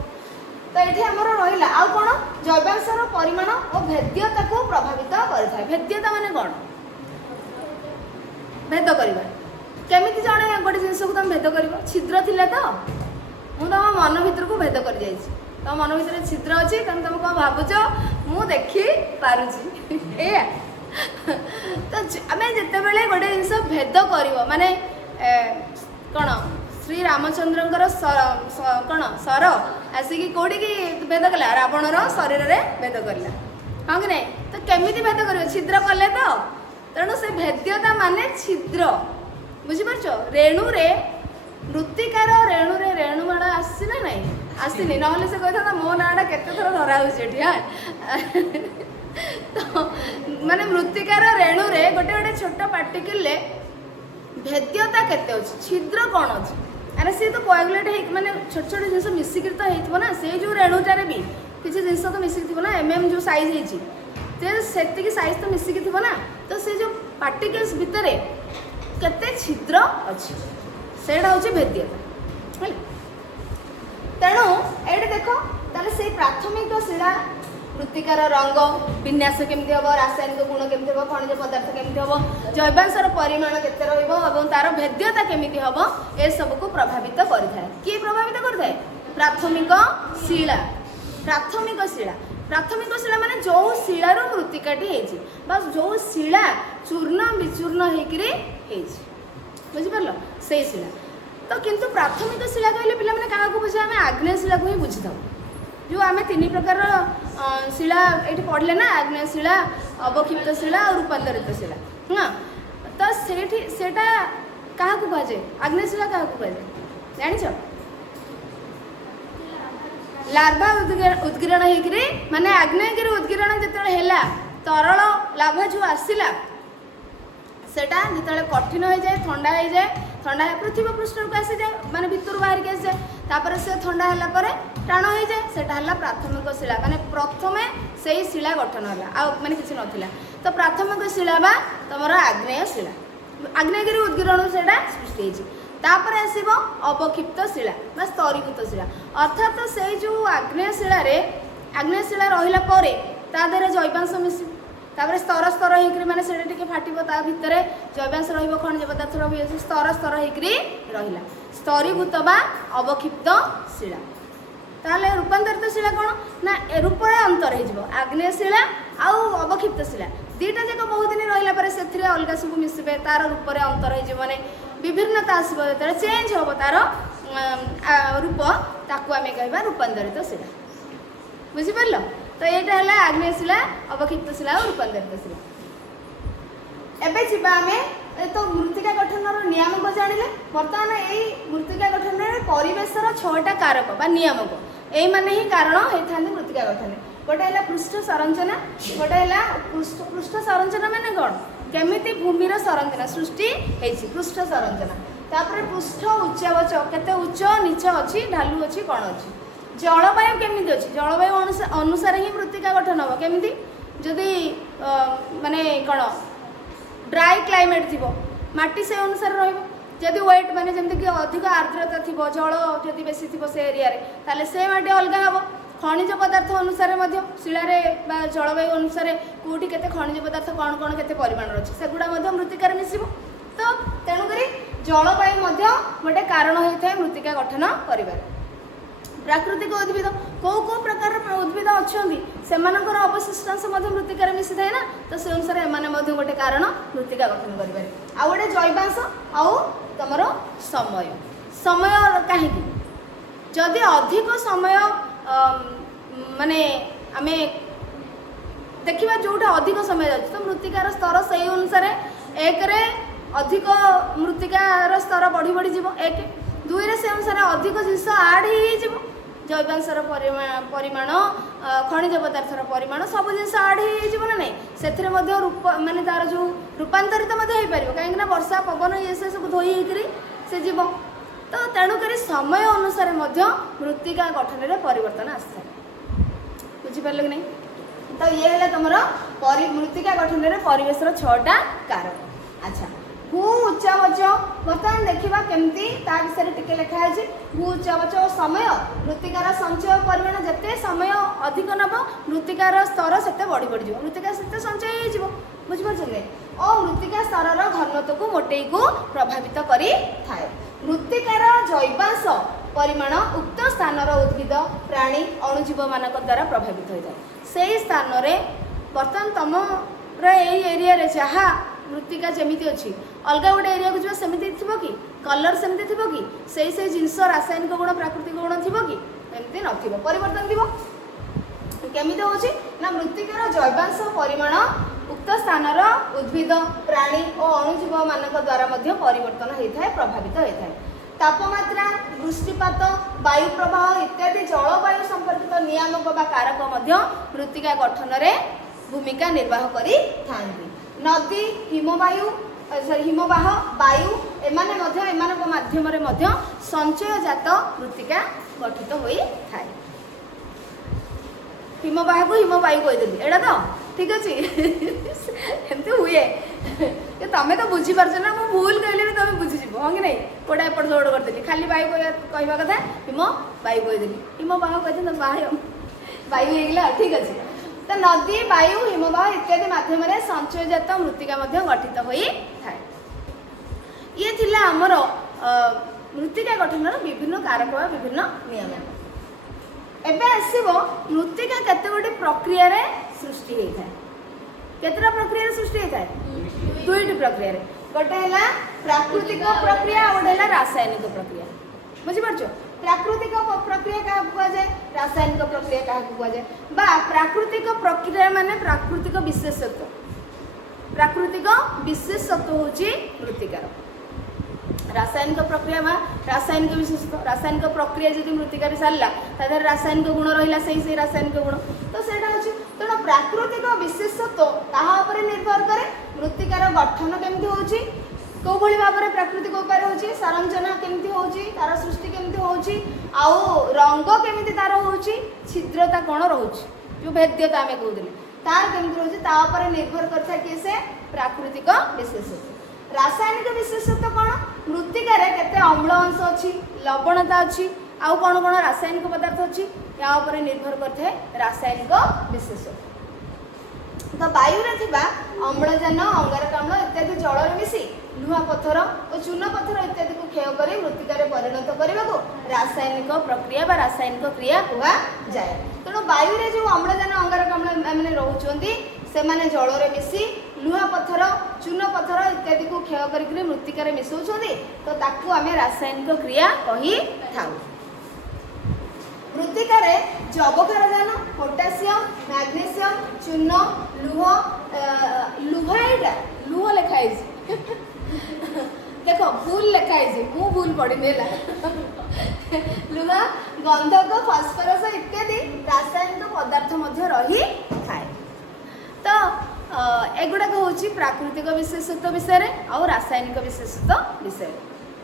तो ये आमर रहा आउ कौन जैवांशर परिमाण और भेद्यता को प्रभावित करें भेद्यता माने कौन भेद करवा केमी जड़े गोटे जिनस को तुम भेद कर छिद्र थिले तो मुझे तुम मन भर को भेद कर तुम मन भर छिद्र अच्छी तेनाली तुम कौन भावुच मु देखी पारुची ए तो आम जिते बड़े गोटे जिनस भेद कर माने कौन श्री रामचंद्र कौन सर आसिकी कौटी की भेद कला रावणर शरीर में भेद करला हाँ कि नहीं तो केमी भेद कर छिद्र कले तो तेणु से भेद्यता माने छिद्र बुझिपार रेणु रे मृत्तिकार रेणु रे रेणुमाला आसी ना नहीं आसीनी ना से कहता मो नाटा केते थर धरा होती तो माने मृत्तिकार रेणु रे गोटे गोटे छोट पार्टिकल भेद्यता केते अछि छिद्र कौन अछि अरे सी तो कोएगुलेट माने छोट छोट जिनस मिसिक तो हेइथबो ना से जो रेणुटारे भी किसी जिनस तो मिसिक थिबो ना एमएम जो साइज हेछि ते सेति की साइज तो मिसिक थिबो ना तो से जो पार्टिकल्स भितरे केते छिद्र अछि सेटा होछि भेद्यता तेणु एटे देखो ताले से प्राथमिक शिला मृत्तिकार रंग विन्यास केमती हम रासायनिक गुण केमती हम खनिज पदार्थ केमती हम जैवांशर परिमाण केते रहिबो एवं तार भेद्यता केमिति हम ए सब को प्रभावित करिथाय की प्रभावित करिथाय प्राथमिक शिला प्राथमिक शिला माने जो शिलार मृत्तिकाटी हेछि बस जो शिला चूर्ण विचूर्ण हेकरी हेछि बुझि परलो से शिला तो किंतु प्राथमिक शिला कहले पिला माने काहा को बुझे हमें आग्नेय शिला को ही बुझिथाउ जो आम तीन प्रकार शिला ये पढ़ले ना आग्नेय शिला अवक्षिप्त शिला और रूपांतरित शिला हाँ तो सेटा क्या कहुए आग्नेय शिला क्या कहुए जान लार्भा उद्गीरण होकर माने आग्नेयगिरी उद्गीरण जिते तरल लाभा जो आसला सेटा जिते कठिन हो जाए ठंडा पृथ्वी पृष्ठ को आसी जाए माने भितर बाहर के आसी जाए तापर से ठंडा होला परे टाण हो जाए सेटा हला प्राथमिक शिला माने प्रथमे से ही शिला गठन होला आ माने किछि नथिला तो प्राथमिक शिला बा तमरो आग्नेय शिला आग्नेयगिरी उद्गीरण सेटा सृष्टि हेछि तापर आसीबो अवक्षिप्त शिला बा स्तरीभूत शिला अर्थात से जो आग्नेय शिला रहिला परे ता देरे जैवांश मिसी तापर स्तर स्तर होकर माने सेटा टिके फाटिबो ता भितरे जैवांश रहिबो खनिज पदार्थ रहिबो स्तर स्तर होकर रहिला स्तरीभूत बा अवक्षिप्त शिला ताले रूपांतरित शिला कौन ना रूपरे अंतर हो आग्नेय शिला आउ अवक्षिप्त शिला दीटा जाक बहुत दिन रहिला परे सेथिरे अलगा सब मिसबे तार रूपरे अंतर हो माने विभिन्नता आसबो जेतरे चेंज होबो तार रूप ताकू आमे कहबा रूपांतरित शिला बुझि परलो तो ये है आग्नेय शिला अवक्षिप्त शिला और रूपांतरित शिला एबे जिबा आमे तो मृत्तिका गठन नियामक जानिले बर्तमान यही मृत्तिका गठन परिवेशर 6टा कारक बा नियामक यही माने ही कारण होता मृत्तिका गठन गोटे है पृष्ठ संरचना गोटे है पृष्ठ संरचना माने कौन केमिति भूमिर संरचना सृष्टि होती पृष्ठ संरचना तापर पृष्ठ उच्चावच केते उच्च नीच अच्छी ढालू अच्छी कौन अच्छी जलवायु केमिति अच्छी जलवायु अनुसार ही मृत्तिका गठन हम केमिति जदि माने कौन ड्राई क्लाइमेट थी माटी से अनुसार रही वेट माने जमती कि अधिक आर्द्रता थी जल जदि बेसी थी से एरिया ताले से माटी अलग हम खनिज पदार्थ अनुसार शिलारे जलवायु अनुसार कौटी केते खनिज पदार्थ कौन कौन केते परिमाण अच्छे सेगुड़ा मृत्तिकार मिसिबो तो तेणुक जलवायु गोटे कारण होता है मृत्तिका गठन कर प्राकृतिक उद्भिद कौ कौ प्रकार उद्भिद अच्छा से अवशिष्टांश मृत्तिकार मिसी थाए ना तो से अनुसार एमाने गोटे कारण मृत्तिका गठन करें आ गोटे जैवांश आउ तुम समय समय कहीं जदि अधिक समय माने आमे देखा जोटा अधिक समय जाए तो मृत्तिकार स्तर से अनुसार एक अधिक मृत्तिकार स्तर बढ़ी बढ़ी जीव एक दुई से अनुसार अधिक जिनस आड हो जैवांशर परिमाण खनिज पदार्थर परिमाण सब जिन आड हो ना से रूप माने तार जो रूपांतरित हो पार कहीं वर्षा पवन ये से सब धोई होकर से जीव तो तेणुक समय अनुसार मृत्तिका गठन में परिवर्तन आसता बुझिपार कि नहीं तो ये है तुम मृत्तिका गठन में परिवेशर 6टा कारक अच्छा भू उच्चावच बर्तमान देखा केमती ता विषय टिके लिखाई भू उच्चावच समय मृत्तिकार संचय परिमाण जिते समय अधिक नब मृत्तिकार स्तर से बढ़ी बढ़ जाए मृत्तिका से संचय हो बुझिपारे और मृत्तिका स्तर घनत्व को मोटे को प्रभावित करी थाए मृत्तिकार जैवांश परिमाण उक्त स्थानर उद्भिद प्राणी अणुजीव मान द्वारा प्रभावित होता है से स्थान बर्तमान तुम एरिया जहाँ मृत्तिका जमीती अच्छी अलग गोटे एरिया को जो सेमती थी कि कलर सेमती थी कि से जिनस रासायनिक गुण प्राकृतिक गुण थी कि एमती न परिवर्तन थी केमी हो मृत्तिकार जैवांश परिमाण उक्त स्थानर उद्भिद प्राणी और अणुजीव मान द्वारा परिवर्तन होता है प्रभावित होता है तापमात्रा वृष्टिपात वायु प्रवाह इत्यादि जलवायु संपर्कित नियामक बा कारक मध्य मृत्तिका गठन रे भूमिका निर्वाह करी थांती। नदी हिमवाह वायु एमाने मध्य एमानक माध्यम रे मध्य संचयजात मृत्तिका गठित होई थाए। हिमवाह को हिमवायु कहदेली एटा तो ठीक अच्छे एमती हुए तमें तो बुझी पार्छ ना मु भूल कहले भी तुम बुझीज हाँ कि नहीं कोटा एपट सेपट करदेली खाली वायु कहवा कथा हिम वायु कहदेली हिम वाह कहते वायु होगा ठीक अच्छे। तो नदी वायु हिमवाह इत्यादि माध्यम संचयजात मृत्तिका गठित होई थाए। ये थिला हमर मृत्तिका गठनर विभिन्न कारक व विभिन्न नियम। एबे आसीबो मृत्तिका केते गोटे प्रक्रिया रे सृष्टि होता है। केतरा प्रक्रिया रे सृष्टि होता है दुईटी प्रक्रिया रे गोटे हैला प्राकृतिक प्रक्रिया और गोटे हैला रासायनिक प्रक्रिया बुझी पारछो। प्राकृतिक प्रक्रिया क्या कुआ जाए रासायनिक प्रक्रिया क्या कुआ जाए बा प्राकृतिक प्रक्रिया माने प्राकृतिक विशेषत्व होची मृत्तिकार। रासायनिक प्रक्रिया बा रासायनिक विशेषत्व रासायनिक प्रक्रिया जदि मृत्तिकार सारला तादर रासायनिक गुण रहिला सही रासायनिक गुण तो सेटा होची। तेणु प्राकृतिक विशेषत्व कहा ऊपर निर्भर करे मृत्तिकार गठन केमती होची कौ भली भाव में प्राकृतिक उपाय होची संरचना केमती होची तार सृष्टि केमती होची आउ रंग केमती तार होची छिद्रता कोन रहउची जो भेद्यता आमे कहउदिले तार केमती रहउची ता ऊपर निर्भर करता कि से प्राकृतिक विशेषत्व। रासायनिक विशेषत्व कोन मृत्तिका रे केते अम्ल अंश अछि लवणता अछि आउ कोन कोन रासायनिक पदार्थ अछि या ऊपर निर्भर करता है रासायनिक विशेषत्व। तो वायु रे थिबा अम्लजान अंगारकाम्ल इत्यादि जल रे मिसी लुहा पत्थर और चून पत्थर इत्यादि को क्षय कर मृत्तिका परिणत करने को रासायनिक प्रक्रिया बा रासायनिक क्रिया कहा जाए। तेणु वायु रे जो अम्लजान अंगारकाम्ल मैंने रोचंती से माने जल रे मिसी लुहा पत्थर चून पत्थर इत्यादि को क्षय कर मृत्तिका मिसौछंती तो ताकू आमे रासायनिक क्रिया कही थाउ। मृत्तिका रे जबक्षारजान पोटासियम मैग्नीशियम चून लुह लिखाई देखो भूल लिखाई मु भूल पड़े लुहा गंधक फस्फरस इत्यादि रासायनिक पदार्थ रही थाए। तो एगुड़ाक हूँ प्राकृतिक विशेषत्व विषय और रासायनिक विशेषत्व विषय।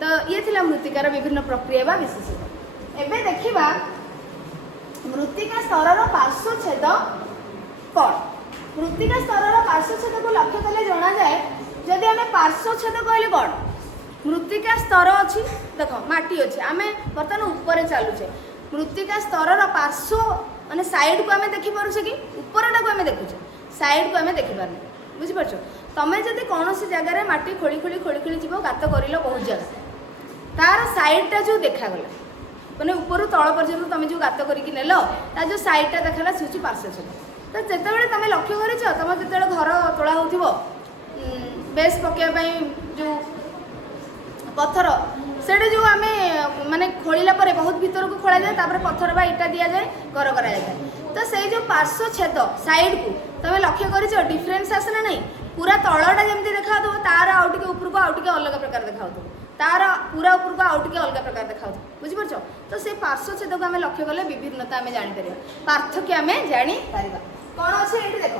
तो ये थिला मृत्तिकार विभिन्न प्रक्रिया बा विशेषत्व। एबे देखिबा मृत्तिका स्तर पार्श्वछेद कौन मृत्तिका स्तर पार्श्वछेद को लक्ष्य कले जना जाए जदि आम पार्श्वछेद कहले कौन मृत्तिका स्तर अच्छी देख माटी अच्छे आम बर्तमान ऊपर चलुचे मृत्तिका स्तर पार्श्व माने साइड को आम देखिपे कि ऊपरटा को आम देखुचे साइड को आम देखिपारे बुझीपार। तुम्हें जब कौन सी जगार माटी खोली खोली खोली खोली जीव गात कर बहुत जगह तार साइडटा जो देखागला मैंने ऊपर तल पर्यटन तुम जो गात करके नेल ता जो साइडटा देखाला से हूँ पार्श्वछेद। तो जिते तुम लक्ष्य कर तुम जो घर तोला हो बेस पकड़ाई जो पत्थर से जो आम माने खोलिला परे बहुत भीतर को खोल जाए तापर पत्थर बा इटा दि जाए घर करा जाए। तो से जो पार्श्वछेद साइड को तुम लक्ष्य कर डिफरेन्स आसना नहीं पूरा तलटा जमी देखा तार आउ टे ऊपर को आउ टे अलग प्रकार देखा तार पूरा ऊपर को आउ टे अलग प्रकार देखा बुझीपार। तो से पार्श्वछेद को आम लक्ष्य कले विभिन्नता आम जापर पार्थक्य आम जापर कौन अच्छे ये देख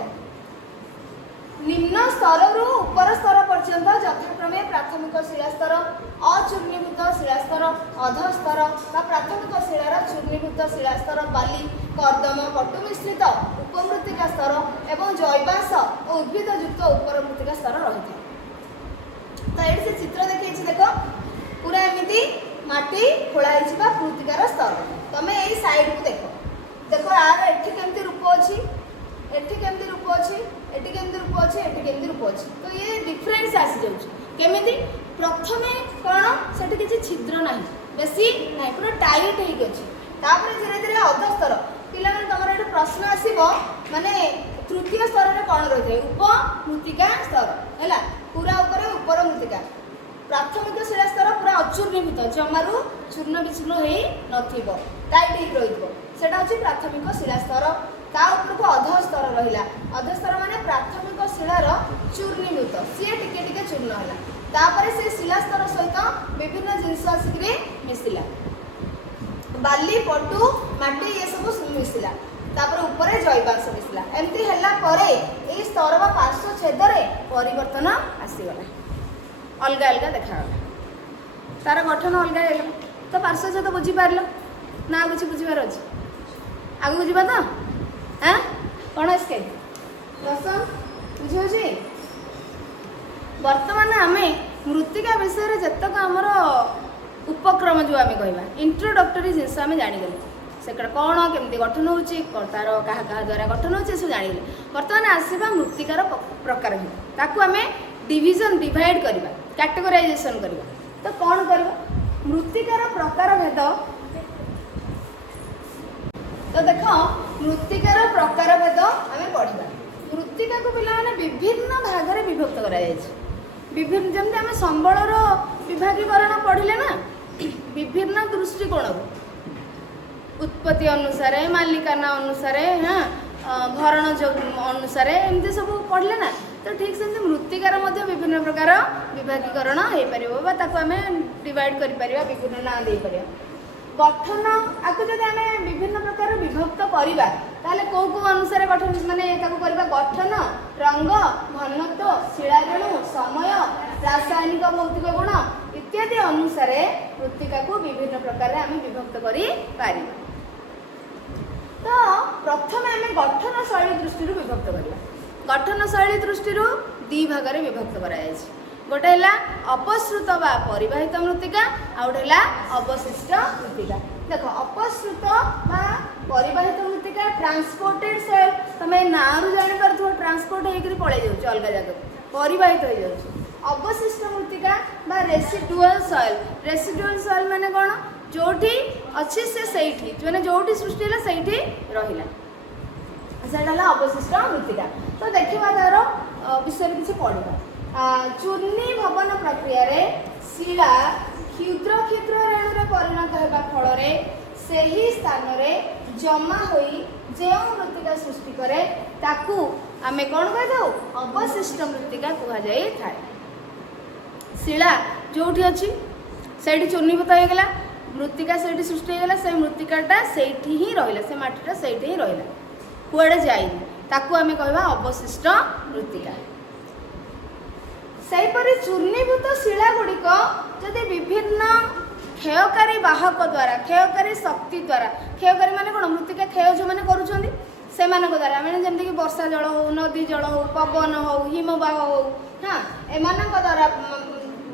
निम्न स्तर रु ऊपर स्तर पर्यंत यथाक्रमे प्राथमिक शिलास्तर अचूर्णीभूत शिलास्तर अधस्तर प्राथमिक शिलार चूर्णीभूत शिलास्तर बाली कर्दम पटु मिश्रित उपमृत्तिका स्तर एवं जैवांश और उद्भिदयुक्त उपर मृत्तिका स्तर रही है। तो ये से चित्र देखी देख पूरा एमती माटी खोलाई मृत्तिकार स्तर तुम यही साइड को देख यार एठी केमती रूप अच्छी एठी केमती रूप अच्छी एठी केमती रूप अच्छी एठी केमती रूप अच्छी। तो ये डिफरेन्स आसी जाउछि केमिति प्रथमे कौन से किसी छिद्र ना बेसी ना पूरा टाइट होपर धीरे धीरे अधस्तर पिला तुम ये प्रश्न आसो माने तृतीय स्तर में कौन रही है उपमृत्तिका स्तर है पूरा उपर मृत्तिका प्राथमिक शिलास्तर पूरा अचूर्णीभूत जमारू चूर्ण विचूर्ण हो टाइट रही हूँ प्राथमिक शिलास्तर ता उपरको अधस्तर रहिला अधस्तर माने प्राथमिक शिलार चूर्णीभूत सी टिके टिके चूर्ण है तापर से शिलास्तर सहित विभिन्न जिनस आसिक मिसिला बाली पटु माटी ये सब मिसिला तापर ऊपर जैवांश मिसिला एमती हैला परे ए स्तर बा पार्श्व छेद रे परिवर्तन आसीगला अलग अलग देखागला तार गठन अलग है तो पार्श्व छेद बुझी पारल ना कुछ बुझीबार अच्छे आगे बुझा तो हाँ कौन इसके दस बुझे बर्तमान आम मृत्तिका विषय जितक आमर उपक्रम जो आम कह इंट्रोडक्टरी जिनस आम जाणीगले से कौन केमती गठन हो तार क्या द्वारा गठन हो जाणीगले बर्तमान आसवा मृत्तिकार प्रकार ताकू आम डिविजन डिवाइड करवा कैटेगराइजेशन करवा तो कौन करवा मृत्तिकार प्रकार भेद तो देख मृत्तिकार प्रकार भेद आम पढ़ा मृत्तिका को पिला विभिन्न भाग में विभक्त कर विभिन्न जमी आम संबलर विभागीकरण पढ़ले ना विभिन्न दृष्टिकोण उत्पत्ति अनुसार मालिकाना अनुसार हाँ भरण अनुसार एमती सब पढ़ले ना तो ठीक से मृत्तिकार विभिन्न प्रकार विभागीकरण हो पार आम डिवाइड कर विभिन्न ना दे पार गठन आपको जब आम विभिन्न प्रकार विभक्त करवा ताले कौ कौ अनुसार गठन माने करवा गठन रंग घनत्व शिलारेणु समय रासायनिक भौतिक गुण इत्यादि अनुसार मृत्तिका को विभिन्न प्रकार आम विभक्त कर तो प्रथम आम गठन शैली दृष्टि विभक्त करवा गठन शैली दृष्टि दी भाग में विभक्त कर गोटे है अपसृत बा परिवाहित मृत्तिका आउ गोटे अवशिष्ट मृत्तिका देख अपसृत बा परिवाहित मृत्तिका ट्रांसपोर्टेड सॉइल तुम्हें ना जापर ट्रांसपोर्ट होकर पड़े जाऊँ अलग जगह परिवाहित हो जाऊँ अवशिष्ट मृत्तिका बा रेसिडुअल सॉइल माने कौन जोठी अच्छी से सही मैंने जोठी सृष्टि है सही रहा से अवशिष्ट मृत्तिका तो देखा तार विषय किसी पढ़ा चूर्णी भवन प्रक्रिया रे शिला क्षुद्र क्षुद्र रेणु परिणत होगा फल से ही स्थान रे जमा होई जो मृत्तिका सृष्टि करे ताकू आमे कौन कह अवशिष्ट मृत्तिका कह जाए शिला जोठी अच्छी से चूर्णीभूत होगा मृत्तिका से सृष्टि होगा से मृत्तिकाटा से ही रहा से मटीटा से ही रहा कुआड़े जाइनी ताकू आमे कहवा अवशिष्ट मृत्तिका सेहीपरि चूर्णीभूत शिला गुड़िक जदि विभिन्न क्षयकारी बाहक द्वारा क्षयकारी शक्ति द्वारा क्षयकारी माने कौन मृत्तिका क्षय जो मैंने करूँ द्वारा मैंने जमीक वर्षा जल हो नदी जल हो पवन हो हिमबाह हो हाँ एम द्वारा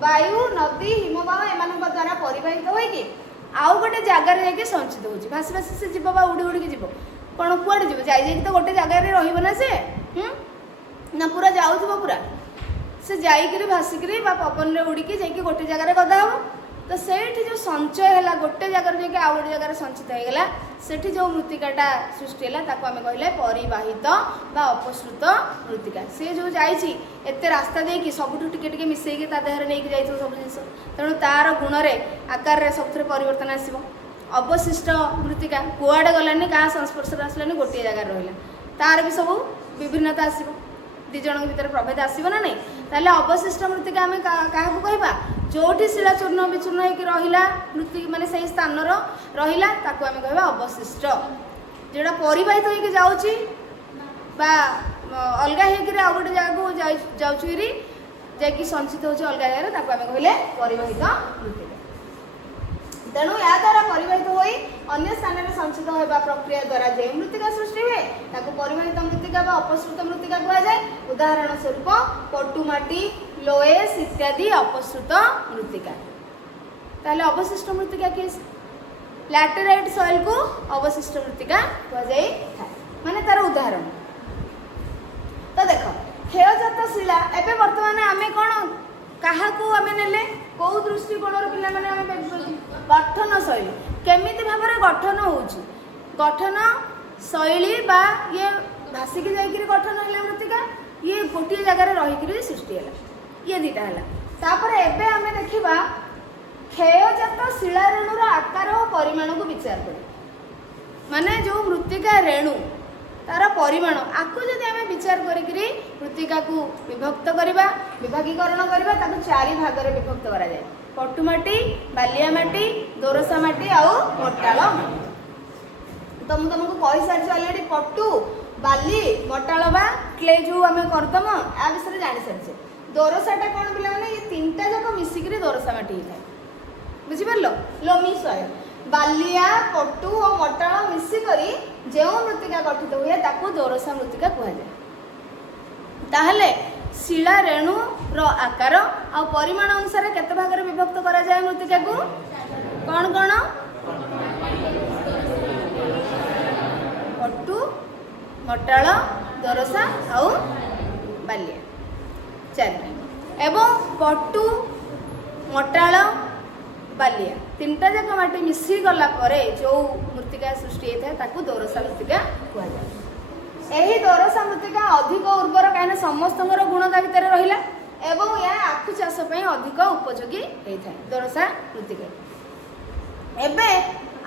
वायु नदी हिमबाह एम द्वारा परिवाहित होगी आउ गोटे जगार जाकि संचित हो भासी भासी से जीव उड़ी उड़ी जीव कौन कुआड़े जीव जाई तो गोटे जगार रहा से ना पूरा जाऊँ पूरा से जाइकरी भासिकी पवन में उड़िकी जाकि गोटे जगार गदा हम तो से जो संचय है गोटे जगार जाकि आउ गोटे जगार संचित होगा से जो मृत्तिकाटा सृष्टि है आम कहले परिवाहित बा अपसृत मृत्तिका से जो जाइए एत रास्ता देकी सबुठ टिके मिसेकी देहर नहीं जाइए सब जिन तेणु तार गुण में आकार सब परिवर्तन आसो अवशिष्ट मृत्तिका कुआड़े गलानी क्या संस्पर्श आसलानी गोटे जगार रहा तार भी सब विभिन्नता आसो दी जन भर प्रभेद आसो ना नहीं ताले अवशिष्ट मृत्तिका आम क्या कहवा जोठी शिला चूर्ण विचूर्ण होकर रहा मृत्ति माने से स्थान रहा ताकू आम कहवा अवशिष्ट जोटा परिवाहित होकर जाऊँगी अलग होकर आउ गोटे जगह जाऊँगी जाकि संचित हो अलग जगह ताकू आम कहले परिवाहित मृत्तिका तेणु या द्वारा परिवाहित हो अन्य स्थान में संचित होगा प्रक्रिया द्वारा जो मृत्तिका सृष्टि हुए ताकू परिवाहित मृत्तिका बा अपसृत मृत्तिका कहुए उदाहरण स्वरूप पटुमाटी लोएस इत्यादि अपसृत मृत्तिका ताले अवशिष्ट मृत्तिका किए लैटेराइट सॉइल को अवशिष्ट मृत्तिका कहुए माने तार उदाहरण तो देख क्षयजात शिला एवं बर्तमान आम कौन क्या आम ने कौ दृष्टिकोण पे गठन शैली केमिति भाव में गठन हो गठन शैली बा ये भासिकी जाकर गठन है मृत्तिका ये गोटे जगार रही सृष्टि है ये दीटा है तापर एबे आम देखा क्षयजात शिला रेणुर आकार और परिमाण को विचार कर माने जो मृत्तिका रेणु तार परिमाण आकु जदि आम विचार करी मृत्तिका को विभक्त करवा विभागीकरण करवा ताकू 4 भाग में विभक्त करा जाए पटुमाटी बालिया माटी दोरसा माटी आउ मटाल तो मुझे तुमको कही सारी अलरेडी पटु बाली मटाल बा क्ले जो आम करदम या विषय जानी सारी दोरसाटा कौन पे ये 3टा जाक मिसिक दोरसा माटी होता है बुझिपार लोमी सॉइल बालिया पटु और मटाल मिसिकी जो मृत्तिका गठित हुए ताकू दोरसा मृत्तिका कहुए ताहले शिला रेणु रो आकार आ परिमाण अनुसार केते भाग में विभक्त करा जाए मृत्तिका को कौन कौन पटु मटाल दोरसा आउ बालिया 4 एवं पटु मटाल बालिया 3टा जाक माटी मिसी गला परे जो मृत्तिका सृष्टि होता है ताकू दोरसा मृत्तिका कहुए यही दोरसा मृत्तिका अधिक उर्वर कहीं समस्त गुण ता भर रहा एवं यह आखु चाष अधिक उपयोगी होता है दोरसा मृत्तिका एबे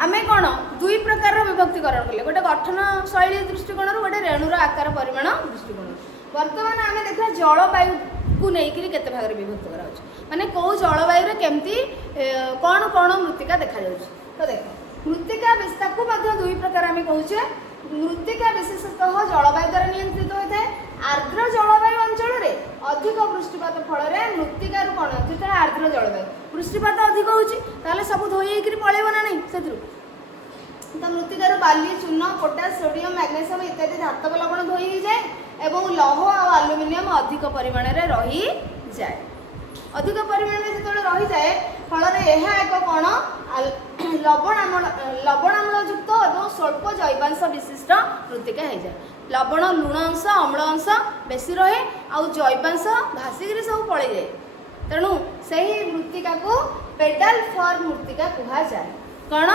आमे कौन 2 प्रकार विभक्तिकरण कले गोटे गठन शैली दृष्टिकोण गोटे रेणुर आकार परिमाण दृष्टिकोण वर्तमान आम देखा जलवायु को लेकिन केते भाग में विभक्त करा माने कौ जलवायु केमती कौन कौन मृत्तिका देखा तो देख मृत्तिका को 2 प्रकार आम कहे मृत्तिका विशेषतः जलवायु द्वारा नियंत्रित होता है आर्द्र जलवायु अंचल में अधिक वृष्टिपात फल मृत्तिका कौन जो आर्द्र जलवायु वृष्टिपात अधिक हो सब धोई पलैब ना नहीं से तो मृत्तिकार बाली चून पोटास सोडियम मैग्नेशियम इत्यादि धातव लवण धोई हो जाए एवं लौह और आलुमिनियम अधिक परिमाण में रही जाए अधिक परिमाण में जो रही जाए फल यह एक कौन लवणाम्लयुक्त और स्वल्प जैवांश विशिष्ट मृत्तिका हो जाए लवण लुण अंश अम्ल अंश बेसी रहे आउ जैवांश भासिक सब पड़े जाए तेणु से ही मृत्तिका को पेडाल फॉर मृत्तिका कहुए कौन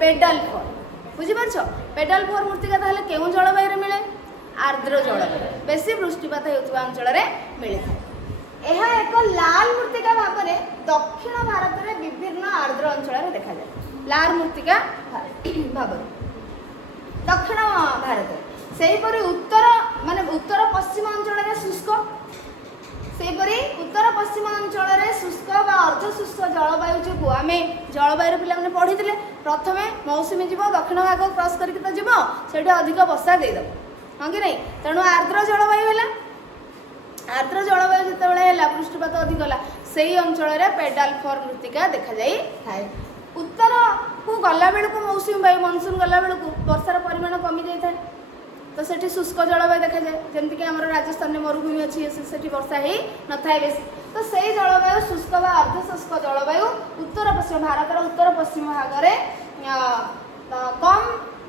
पेडाल फॉर बुझीपार पेडाल फॉर मृत्तिका ताहले केउं जलवायु मिले आर्द्र जलवायु बेसी वृष्टिपात होता अंचल मिले यह एक लाल मृत्तिका भाव में दक्षिण भारत में विभिन्न आर्द्र अंचल में देखा जाए लाल मृत्तिका भाव दक्षिण भारत सेहीपरि उत्तर माने उत्तर पश्चिम अंचल में शुष्क सेहीपरि उत्तर पश्चिम अंचल में शुष्क व अर्ध शुष्क जलवायु जो आम जलवायु पे पढ़ी प्रथम मौसुमी जीव दक्षिण भाग क्रॉस करके तो जीव से अधिक वर्षा देदेव हाँ कि नहीं तेणु आर्द्र जलवायु है आर्द्र जलवायु जिते वृष्टिपात अधिक है से ही अंचल पेडाल फॉर मृत्तिका देखा जाए उत्तर को गला बेलू मौसुमी वायु मनसून गला बेलू वर्षार परिमाण कमी जाए तो सेठी शुष्क जलवायु देखा जाए जमीक आम राजस्थान में मरुभूमि अच्छी से वर्षा ही न था बेस तो से जलवायु शुष्क व अर्धशुष्क जलवायु उत्तर पश्चिम भारत उत्तर पश्चिम भाग में कम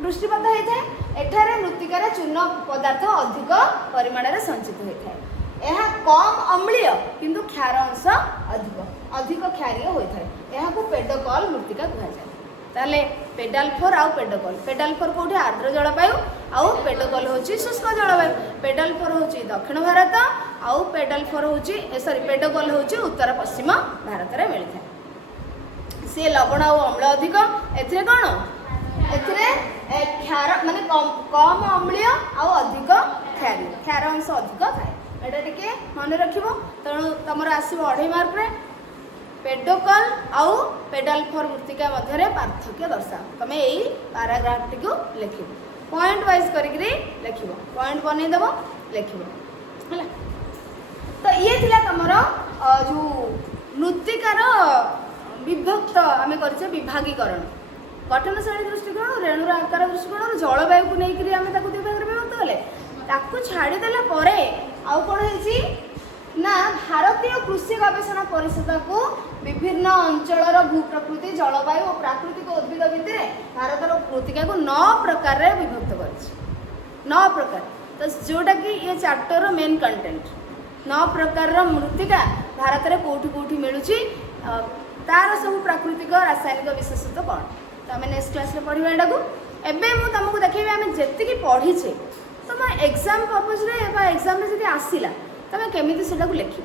वृष्टिपात होता है एठारे मृत्तिकार चूर्ण पदार्थ अधिक परिमाण में संचित होता है यह कम अम्लीय किंतु क्षार अंश अधिक अधिक क्षारीय होता है यह पेडोकल मृत्तिका कहुए ताले पेडाल फॉर आउ पेडाल फॉर कौटे आर्द्र जलवायु आउ पेडोकल होची शुष्क जलवायु पेडाल फॉर होची दक्षिण भारत आउ पेडाल फॉर होची सॉरी पेडोकल होची उत्तर पश्चिम भारत में मिलता है सी लवण आउ अम्ल अधिक एथिरे कौन एथिरे क्षार माने कम अम्लीय आउ अधिक क्षारीय क्षार अंश अधिक थाए एटा टिके मन रखिबो तेणु तुम आसो 2.5 मार्क रे पेडोकल आउ पेडाल फॉर मृत्तिका मध्य पार्थक्य दर्शाओ तुम यही पाराग्राफ टी लिख पॉइंट वाइज करके लिख पॉइंट बनईदेव लिख तो ये थिला तुमर जो मृत्तिकार विभक्त आम कर विभागीकरण गठन शैली दृष्टिकोण रेणुर आकार दृष्टिकोण जलवायु को लेकर आम दुई भाग विभक्त कले छाड़देला आउ कौन है ना भारतीय कृषि गवेषणा परिषद को विभिन्न अंचल भूप्रकृति जलवायु और प्राकृतिक उद्भिद भितर भारतर मृत्तिका को 9 प्रकार विभक्त कर 9 प्रकार तो जोटा कि ये चैप्टर मेन कंटेंट 9 प्रकार मृत्तिका भारत में कौटी कौटी मिलूँ तार सब प्राकृतिक रासायनिक विशेषत्व कौन तो आम नेक्स्ट क्लास में पढ़ा यहाँ एवं मुझे तुमको देखी आम जी पढ़ीचे तुम एग्जाम पर्पज एग्जाम जब आसला तुम केमी से लिख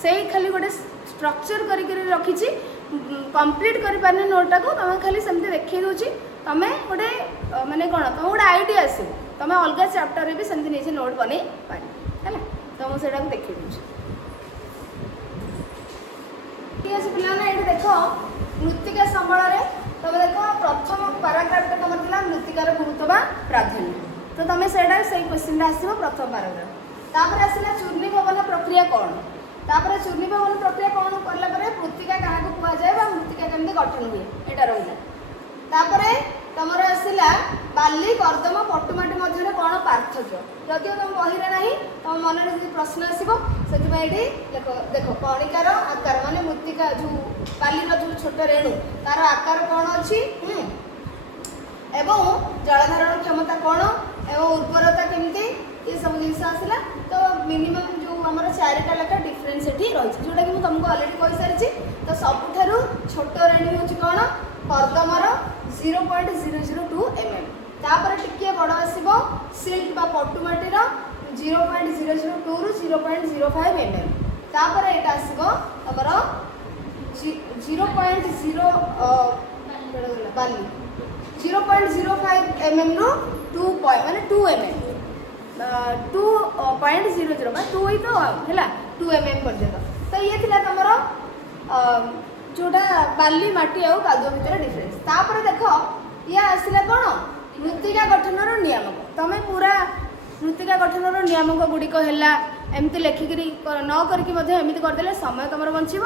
से खाली गोटे स्ट्रक्चर करके रखी कंप्लीट कर नोटा को तुम खाली सेमती देखी दूँ तुम गोटे माने कौन तुम गोटे आइडिया आस तुम अलग चैप्टर भी सेमती नहीं नोट बन पार है तो मुझे देखी दूसरी ठीक है पे ये देख मृत्तिका संबल तुम देख प्रथम पाराग्राफ तुम था मृत्तिकार गुरुत्व बा प्राधान्य तो तुम से क्वेश्चन आसो प्रथम पाराग्राफ तापर आसला चूर्णीभवन प्रक्रिया कौन तापर चूर्णीभवन प्रक्रिया कौन कलापर मृत्तिका क्या कहुए मृत्तिका केमती गठन हुए यहाँ रहा तापर तुम आसला बाली कर्दम पटुमाटी मध्य कौन पार्थक्य जदिव तुम बही ना तुम मन में प्रश्न आसो से देख कणिकार आकार माने मृत्तिका जो बालीर जो छोट रेणु तार आकार कौन अच्छी एवं जलधारण क्षमता कौन एवं उर्वरता केमती ये सब जिन आसला तो मिनिमम जो आम 4टा लेखा डिफरेन्स ये रही जोटा कि तुमको अलरेडी कही सारी तो सबुठ छोट रेणु हूँ कौन कर्दमर 0.002 mm तापर टिके बड़ आसो सिल्क बा पटुमाटीर 0.002 रु 0.05 mm तापर यहाँ आसो तुमर 0.0 बाली 0.05 mm रु 2 माने 2 mm 2.00 मैं 2 ही तो है 2 mm पर्यटन तो ये थी तुम जोटा बाली माटी आउ कादुआ भितर डिफरेन्स तापर देख ये आसला कौन मृत्तिका गठन नियामक तुम पूरा मृत्तिका गठन नियामक गुड़िक है एमती लेखिकी न करके करदे समय तुम बचब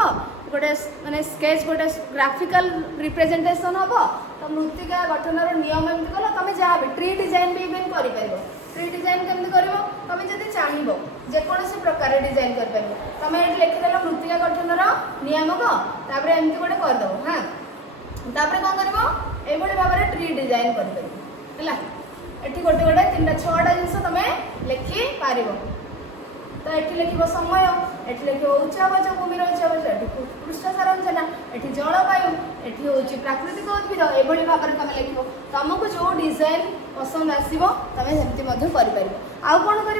गोटे माने स्केच गोटे ग्राफिकल रिप्रेजेंटेशन हम तो मृत्तिका गठन नियम एमती कल तुम जहाँ भी ट्री डिजाइन भी इवेन कर ट्री डिजाइन केमती कर तुम जब चाहब जेकोसी प्रकार डिजाइन कर तुम ये लिखिदेल मृत्तिका गठन नियामक तापर एमती गोटे करदेव हाँ तापर कौन कर ये भाव में ट्री डिजाइन कर ये गोटे गोटे 3-6टा जिन तुम लिखिपार तो ये लिख समय ये लिख उच्चावच भूमि उच्चावच ये पृष्ठ संरचना ये जलवायु ये हूँ प्राकृतिक उद्भिद ये भाव में तुम लिख तुमको जो डिजाइन पसंद आसो तुम सेमती कर आउ कौन कर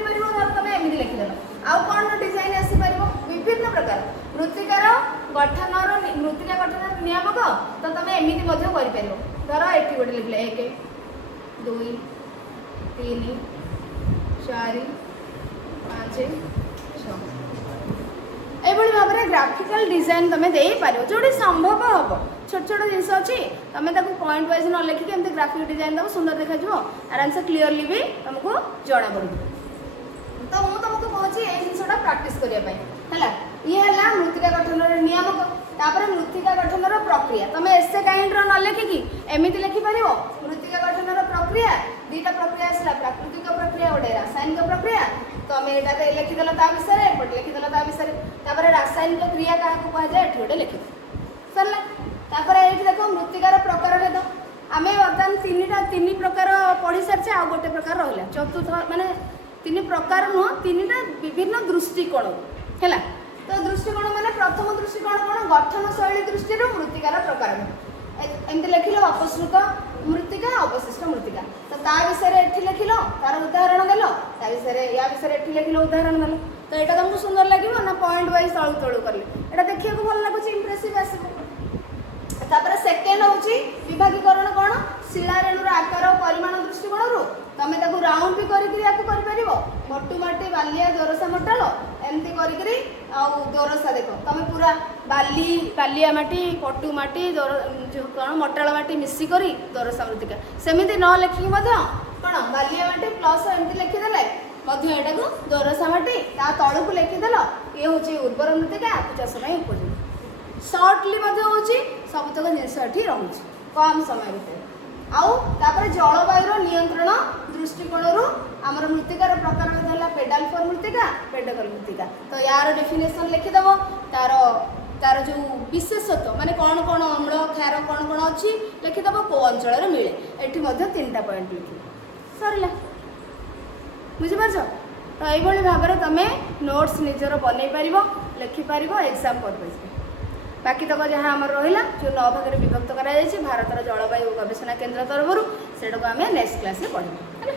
तुम एमती लिखिदेल आउ कौन डिजाइन आसीपर विभिन्न प्रकार मृत्तिकार गठन मृत्तिका गठन नियामक तो तुम एमती कर धर ये गोटे लिखले 1 2 3 4 5 6 एभली भाव में ग्राफिकल डिजाइन तुम दे पार जो संभव हम छोट छोट जिन अच्छी तुम पॉइंट वाइज न लिखिक एमती ग्राफिक डिजाइन देव सुंदर देखा आराम से क्लीयरली भी तुमको जना पड़ तो मुझे तुमको कहूँ ये जिनसा प्राक्ट करने ये है मृत्तिका गठन नियामक तापर मृत्तिका गठन प्रक्रिया तुम एसे काइंड न लिखिकी एमती लिखिपर मृत्तिका गठन प्रक्रिया 2टा प्रक्रिया आसला प्राकृतिक प्रक्रिया गोटे रासायनिक प्रक्रिया तुम यहाँ लिखिदेल ता विषय एपटे लिखिदेल ता विषय रासायनिक क्रिया क्या कहुए ये गोटे लिखिद सरला तापर ये देख मृत्तिकार प्रकार भेद आम बर्तमान 3 प्रकार पढ़ी सारी आउ गोटे प्रकार रहा चतुर्थ माने 3 प्रकार नुह 3टा विभिन्न दृष्टिकोण है तो दृष्टिकोण माने प्रथम दृष्टिकोण कौन गठन शैली दृष्टि मृत्तिकार प्रकार एमती लिखिल अपसृत मृत्तिका अवशिष्ट मृत्तिका तो ता विषय ये लिखिल तार उदाहरण देल ता विषय या विषय ये लिखिल उदाहरण देल तो यहाँ तुमको सुंदर लगे ना पॉइंट वाइज तलू तलू कले यहाँ देखा भल लगुच इम्प्रेसिव आसपर सेकेंड हूँ विभागीकरण कौन शिला रेणुर आकार और परिमाण दृष्टिकोण तुम राउंड भी कर भटुमाटी बालिया दोरसा मटाल एमती दोरसा देख तुम पूरा बालिया माटी पटुमाटी कौन मटाल माटी मिसिक दोरसा मृत्तिका सेमती न लिखिकी कौन बालिया माटी प्लस एमती लिखिदेले यहाँ को दोरसा माटी ता तलू को लिखिदेल ये हूँ उर्वर मृत्तिका आपु चाष उपयोगी सर्टली हूँ सबतक जिनस रही कम समय भितर आउे जलवायु नियंत्रण दृष्टिकोण आमर मृत्तिकार प्रकार है पेडाल फॉर मृत्तिका पेडकल मृत्तिका तो यार डेफिनेशन लिखिदेव तार तार जो विशेषत्व माने कौन कौन अम्ल क्षार कौन कौन अच्छी लिखिदेव कौ अंचल मिले ये 3टा पॉइंट लिखी सरला बुझीपार तो ये भाव में तुम नोट्स निजर बनई पार लिखिपार एग्जाम पर्पज बाकी तक जहाँ आम रहा जो 9 भाग विभक्त कर भारतर जलवायु गवेषणा केन्द्र तरफ से आम नेक्स्ट क्लास पढ़ा है।